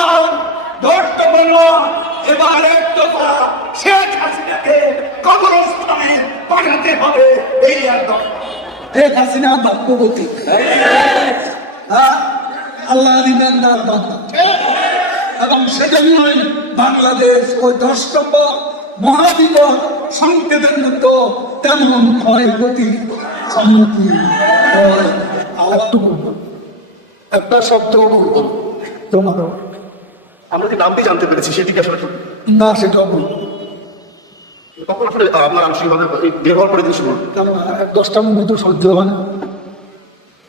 আর ধরতে বলল এবার একটু শেখ হাসিনাকে কবরস্থানে পাঠাতে হবে, এই আর দরকার। শেখ হাসিনা ভাগ্যবতী, আল্লাহ ইমানদার বান্দা, এবং সেজন্যই বাংলাদেশ ওই 10 নম্বর মহাবিপদ সংকেতের মতো তেমন ক্ষয়ক্ষতি সম্মুখীন হয়। একটা শব্দ বলবো তোমার, আমরা কি নামটি জানতে পেরেছি সেটি কি আসলে না সেটা বলবো তখন আসলে আপনার আনুষ্ঠানিকভাবে বের হওয়ার পরে দিন শুরু 10টা মিনিট সহ্য হয় না,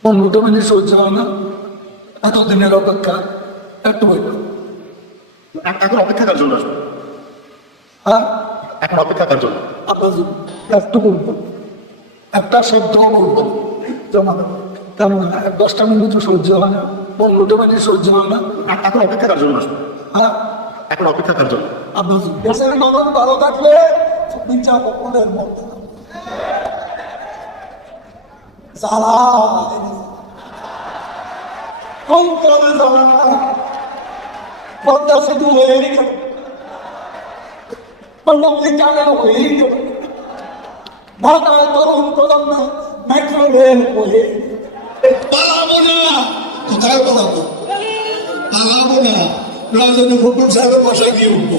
15টা মিনিট সহ্য হয় না, এতদিনের অপেক্ষা একটু বলবো। এখন অপেক্ষার জন্য আসবে, হ্যাঁ এখন অপেক্ষার জন্য আপনার একটু বলবো, একটা শব্দ বলবো জমা তেমন 10টা মিনিট সহ্য হয় না, 15টা মিনিট সহ্য হয় না, এখন অপেক্ষার জন্য আসবে, হ্যাঁ এখন অপেক্ষার জন্য। আপনার দেশের নগর ভালো থাকলে বিচা কখনের মতো জ্বালা কম করে জ্বালা পদ্মা সেতু হয়ে গেল, হয়ে গেল, ঢাকায় তরুণ প্রজন্ম মেট্রো রেল হয়ে পালাবো না। কোথায় পালাবো? পালাবো না, রাজধানী ফকুর সাহেবের বসায় দিয়ে উঠবো।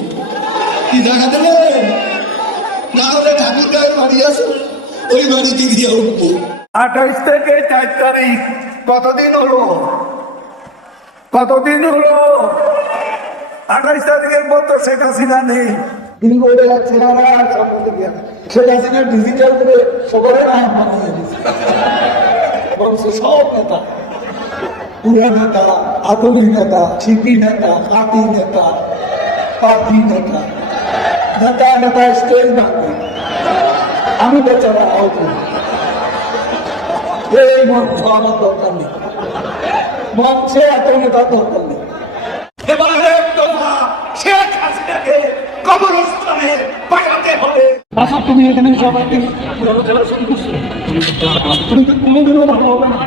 কি দেখা দেবেন? না হলে ঠাকুর গায়ে বাড়ি আছে, ওই বাড়িতে গিয়ে উঠবো। 28 থেকে 4 তারিখ কতদিন হলো? কতদিন হলো? 28 তারিখের পর তো শেখ হাসিনা নেই। তিনি বলে যাচ্ছে না শেখ হাসিনা ডিজিটাল করে সবাই নাম বানিয়ে দিচ্ছে। সব নেতা, পুরা নেতা, আদরি নেতা, ছিপি নেতা, হাতি নেতা, পাখি নেতা, নেতা নেতা স্টেজ বাকি, আমি বেচারা আউট। এই মঞ্চ আমার দরকার নেই, মঞ্চে এত নেতা দরকার নেই। এবারে শেখ হাসিনাকে কবরস্থানে পাঠাতে হবে। আচ্ছা তুমি এখানে সবাইকে শুরু করছো, তুমি তো কোনোদিনও ভালো হবে না।